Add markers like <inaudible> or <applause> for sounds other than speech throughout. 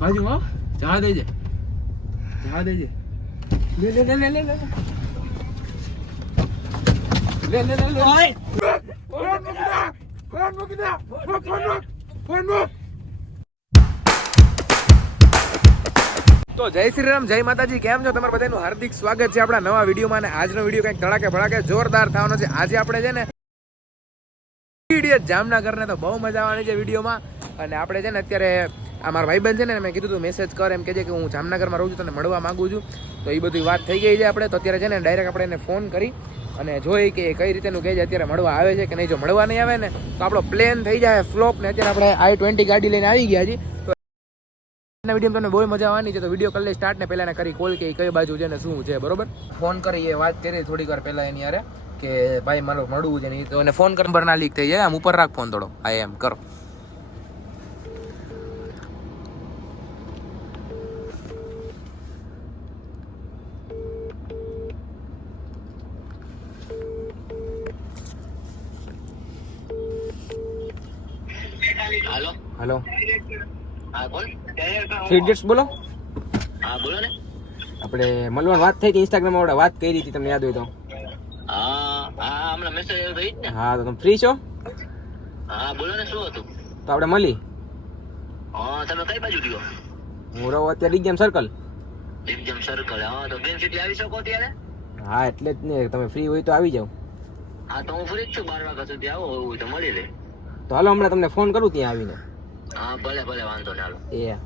બાજુ હો. જવા દેજે. જવા દેજે. લે લે લે લે લે લે લે. લે લે લે ઓય! ફોન મૂકી દે ફોન મૂકી દે ફોન મૂક ફોન મૂક તો જય શ્રી રામ જય માતાજી. કેમ છો? તમારા બધાનું હાર્દિક સ્વાગત છે આપણા નવા વિડીયોમાં અને આજનો વીડિયો કંઈક તડાકે ભડાકે જોરદાર થવાનો છે. આજે આપણે છે ને જામનગરને તો બહુ મજા આવવાની છે વિડીયોમાં. અને આપણે છે ને અત્યારે આ મારા ભાઈબંધ છે ને મેં કીધું તું મેસેજ કર, એમ કે છે કે હું જામનગરમાં રહું છું, તને મળવા માંગુ છું. તો એ બધી વાત થઈ ગઈ છે આપણે. તો અત્યારે છે ને ડાયરેક્ટ આપણે એને ફોન કરી અને જોઈ કે કઈ રીતેનું કહે છે, અત્યારે મળવા આવે છે કે નહીં. જો મળવા નહીં આવે ને, તો આપણો પ્લેન થઈ જાય ફ્લોપ ને અત્યારે આપણે આઈ ટ્વેન્ટી ગાડી લઈને આવી ગયા છીએ. તો વીડિયો તમને બહુ મજા આવવાની છે, તો વીડિયો કરી સ્ટાર્ટ ને પહેલાં કરી કોલ કે કઈ બાજુ છે ને શું છે, બરોબર? ફોન કરી, એ વાત કરી થોડીક વાર પહેલાં એની યારે કે ભાઈ મારો મળવું છે ને તો એને ફોન નંબર ના લીક થઈ જાય, આમ ઉપર રાખ ફોન થોડો. આ એમ, કરો. હાલો. થ્રી ઇડિયટ્સ બોલો. હા બોલો ને. આપણે મલવણ વાત થઈ હતી ઇન્સ્ટાગ્રામ વાળા વાત કરી હતી તમને યાદ હોય તો. હા તો તમે ફ્રી છો? હા બોલો ને શું હતું? તો આપણે મળી. તમે કઈ બાજુ ગયો હું રહું અત્યારે ડિગ્જામ સર્કલ એકદમ સર્કલ હા તો બેન સિટી આવી શકો ત્યારે હા એટલે જ ને તમે ફ્રી હોય તો આવી જાઓ. હા તો હું ફ્રી જ છું બાર વાગ્યા સુધી. આવો હોય તો મળી લે. તો હાલો હમણાં તમને ફોન કરું ત્યાં આવીને. હા ભલે ભલે વાંધો ના એ.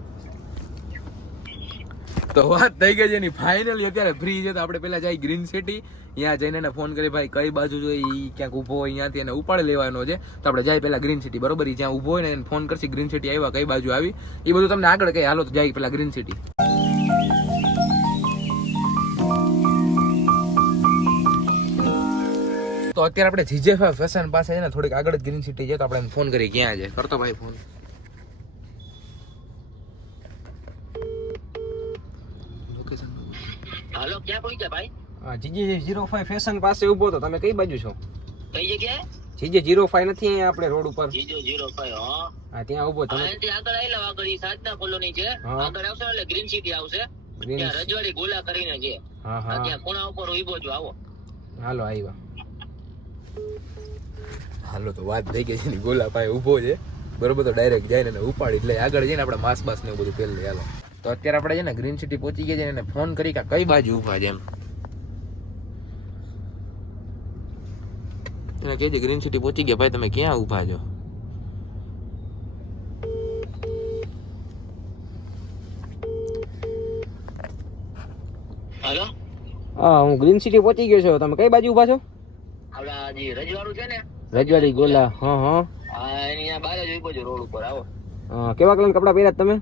તો વાત થઈ ગઈ છે એની ફાઇનલી અત્યારે ફ્રી છે તો આપણે પેલા જાય ગ્રીન સિટી ત્યાં જઈને એને ફોન કરી ભાઈ કઈ બાજુ જોઈએ? એ ક્યાંક ઊભો હોય ત્યાંથી એને ઉપાડી લેવાનો છે. તો આપણે જાય પેલા ગ્રીન સિટી બરોબર? ઈ જ્યાં ઊભો હોય ને એને ફોન કરશે ગ્રીન સિટી આવ્યા કઈ બાજુ આવી? એ બધું તમને આગળ કહે હાલો તો જાય પેલા ગ્રીન સિટી તો અત્યારે આપણે જીજેફા ફેશન પાસે છે ને થોડીક આગળ જ ગ્રીન સિટી છે તો આપણે ફોન કરીએ ક્યાં છે? કરતો ભાઈ ફોન હાલો ક્યાં પહોંચ્યા ભાઈ? જીજે જીરો ફાઈવ ફેશન પાસે ઊભો તો તમે કઈ બાજુ છો? કઈ જગ્યાએ? જીજે જીરો ફાઈવ નથી અહીંયા આપણે રોડ ઉપર. જીજે જીરો ફાઈવ હા. ત્યાં ઊભો તમે આગળ આવેલા આગળ એ સાધના કોલોની છે. આગળ આવશો એટલે ગ્રીન સિટી આવશે. ત્યાં રજવાડી ગોલા કરીને છે. હા હા, ત્યાં ખૂણા ઉપર ઊભો છો આવો. હાલો આવ્યા હાલો તો વાત થઈ ગઈ છે ગોલા પાસે ઊભો છે. બરોબર તો ડાયરેક્ટ જાય ને ઉપાડી એટલે આગળ જઈને આપણે માસ બાસ ને બધું પહેલું હાલો. તો અત્યારે આપણે છે ને ગ્રીન સિટી પહોંચી ગયા છે ને એને ફોન કરી કે કઈ બાજુ ઊભા છે એમ. એને કહે છે ગ્રીન સિટી પહોંચી ગયા ભાઈ તમે ક્યાં ઊભા છો? હાલો હા હું ગ્રીન સિટી પહોંચી ગયો છું. તમે કઈ બાજુ ઊભા છો? આપડા જે રજવાડું છે ને? રજવાડી ગોલા. હા હા. એની ત્યાં બહાર જ રોડ ઉપર આવો. હા, કેવા કલર કપડા પહેર્યા તમે?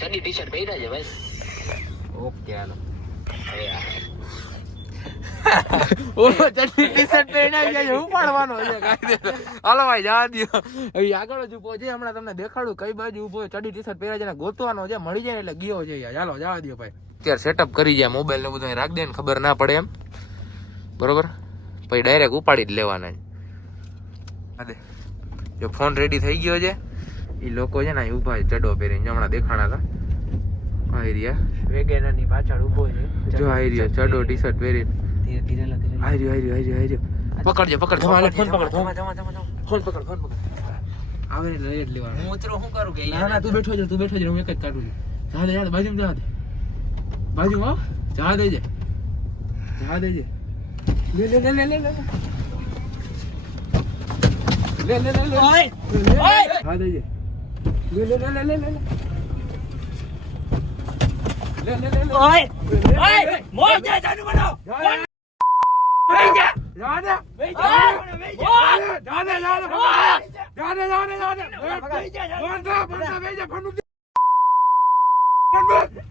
ચડ્ડી ટી શર્ટ પહેર્યા છે ભાઈ ઓકે હાલો. ઓલો ચટણી ટી-શર્ટ પહેરીને જાય ઉપાડવાનો છે કાયદેસર. હાલો ભાઈ જવા દ્યો. હવે આગળ જ ઊભો છે હમણાં તમને દેખાડું કઈ બાજુ ઊભો છે ચડી ટી-શર્ટ પહેર્યા છે ગોતવાનો છે મળી જાય એટલે ગયો છે યાર. ચાલો જવા દ્યો ભાઈ અત્યારે સેટઅપ કરી જાય મોબાઈલ ને બધું રાખ દે ને ખબર ના પડે એમ બરોબર પછી ડાયરેક્ટ ઉપાડી જ લેવાના દે. જો ફોન રેડી થઈ ગયો છે એ લોકો છે ને અહીં ઊભા ચડો પહેરીને. જો હમણાં દેખાણા હતા. આ એરિયા. વેગેનર પાછળ ઊભો છે. જો આ એરિયા ચડો ટી શર્ટ પહેરીને. ધીરે ધીરે લા, ધીરે. લા. આર્યો આર્યો આર્યો આર્યો પકડજો પકડ તમારે ફોન પકડ ફોન ફોન પકડ ફોન પકડ. આવે ને લઈ જ લેવાનો. હું ઉતરો શું કરું કે ના ના તું બેઠો જ તું બેઠો છે હું એક જ કાઢું છું. જા દે જા બાજુમાં જા દે. બાજુ હો જા દેજે જા. દેજે લે લે લે લે લે લે. લે લે લે લે. ઓય! ઓય! જા દેજે લે લે લે લે લે લે. ઓય ઓય મોર જાય જાનુ બનો. વેઈ જા. જાને વેઈ જા. વેઈ જા. જાને જાને જાને જાને જાને વેઈ જા બંધા બંધા વેઈ જા ફનુ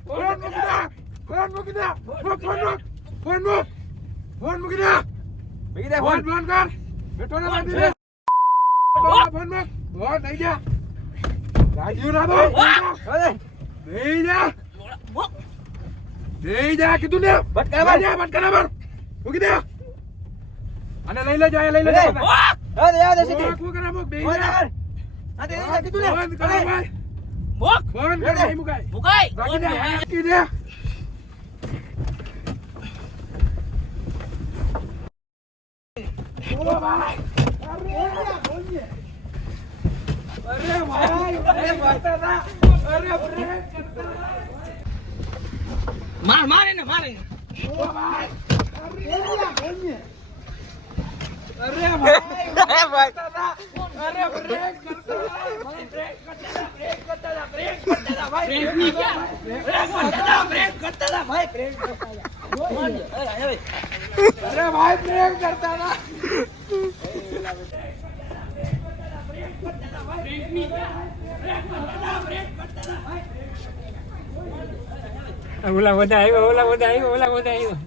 ફોન મૂકી દે. ફોન મૂકી દે. ફોન મૂક ફોન મૂકી. દે. મૂકી દે ફોન. બંધ કર. બેટો ના બાંધી દે. ફોન મૂક. ફોન નહીં જા. Gel yürü abi. Hadi. Neydi? Neydi? cái dia. Bat kabar. Neydi? Bat kabar. Begitu dia. Ana lain anh jaya lain lah. Ada ada sini. Aku kena buk. Neydi? Ada ada gitu dia. Bukan kabar. Buk. Bukan kabar. Bukai. Bukai. Bukai. Gitu dia. Oh, vai! Arrega, olha! માર માર એને માર. અરે ભાઈ, break. અરે break કરતા. Break કરતા break ભાઈ. બ્રેકની? બ્રેક કરતા બ્રેક કરતા ભાઈ, બ્રેક કરતા અરે, ભાઈ પ્રેમ કરતા ઓલા બધા આવ્યો ઓલા બધા આવ્યો ઓલા બધા આવ્યો.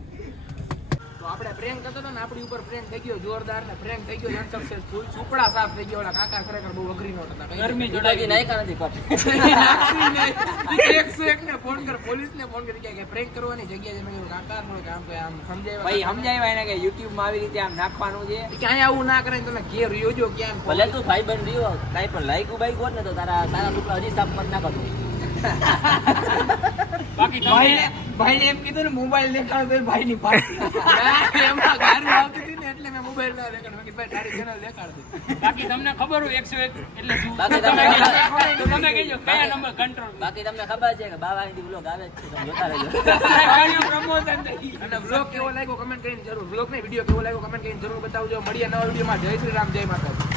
આપણે પ્રેમ કરતા હતા ને આપણી ઉપર પ્રેમ થઈ ગયો જોરદાર ને પ્રેમ થઈ ગયો અનસક્સેસફુલ સુપડા સાફ થઈ ગયો ઓલા કાકા ખરેખર બહુ અઘરી નો હતા. ગરમી જોડાવી નાખ્યા નથી પાછું. <laughs> એકસો એક ને ફોન કર પોલીસ ને ફોન કરી કે પ્રેન્ક કરવાની જગ્યા છે? કાકા થોડુંક કામ કે આમ સમજાય ભાઈ સમજાય એને કે યુટ્યુબમાં આવી રીતે આમ નાખવાનું છે. ક્યાંય આવું ના કરે તમે ઘેર રહ્યો જો ક્યાં ભલે તું ભાઈ બન રહ્યો કાંઈ પણ લાઈક બાઈક હોત ને તો તારા તારા છોકરા હજી સાફ મત ના કરતું બાકી ભાઈ તમને એમ કીધું ને મોબાઈલ દેખાડો તો ભાઈ ની પાસે એમાં ગાડી આવતી હતી ને એટલે મેં મોબાઈલ ના દેખાડ મેં ભાઈ તારી ચેનલ દેખાડ દે બાકી તમને ખબર હોય એકસો એક એટલે શું? બાકી તમે તમે કહેજો કયા નંબર કંટ્રોલ બાકી તમને ખબર છે કે બાવાની બ્લોગ આવે છે તમે જોતા રહેજો. <laughs> પ્રમોશન થઈ અને બ્લોગ કેવો લાગ્યો કમેન્ટ કરીને જરૂર. બ્લોગ નહીં વિડિયો કેવો લાગ્યો કમેન્ટ કરીને જરૂર બતાવજો. મળીએ નવા વિડીયોમાં જય શ્રી રામ જય માતા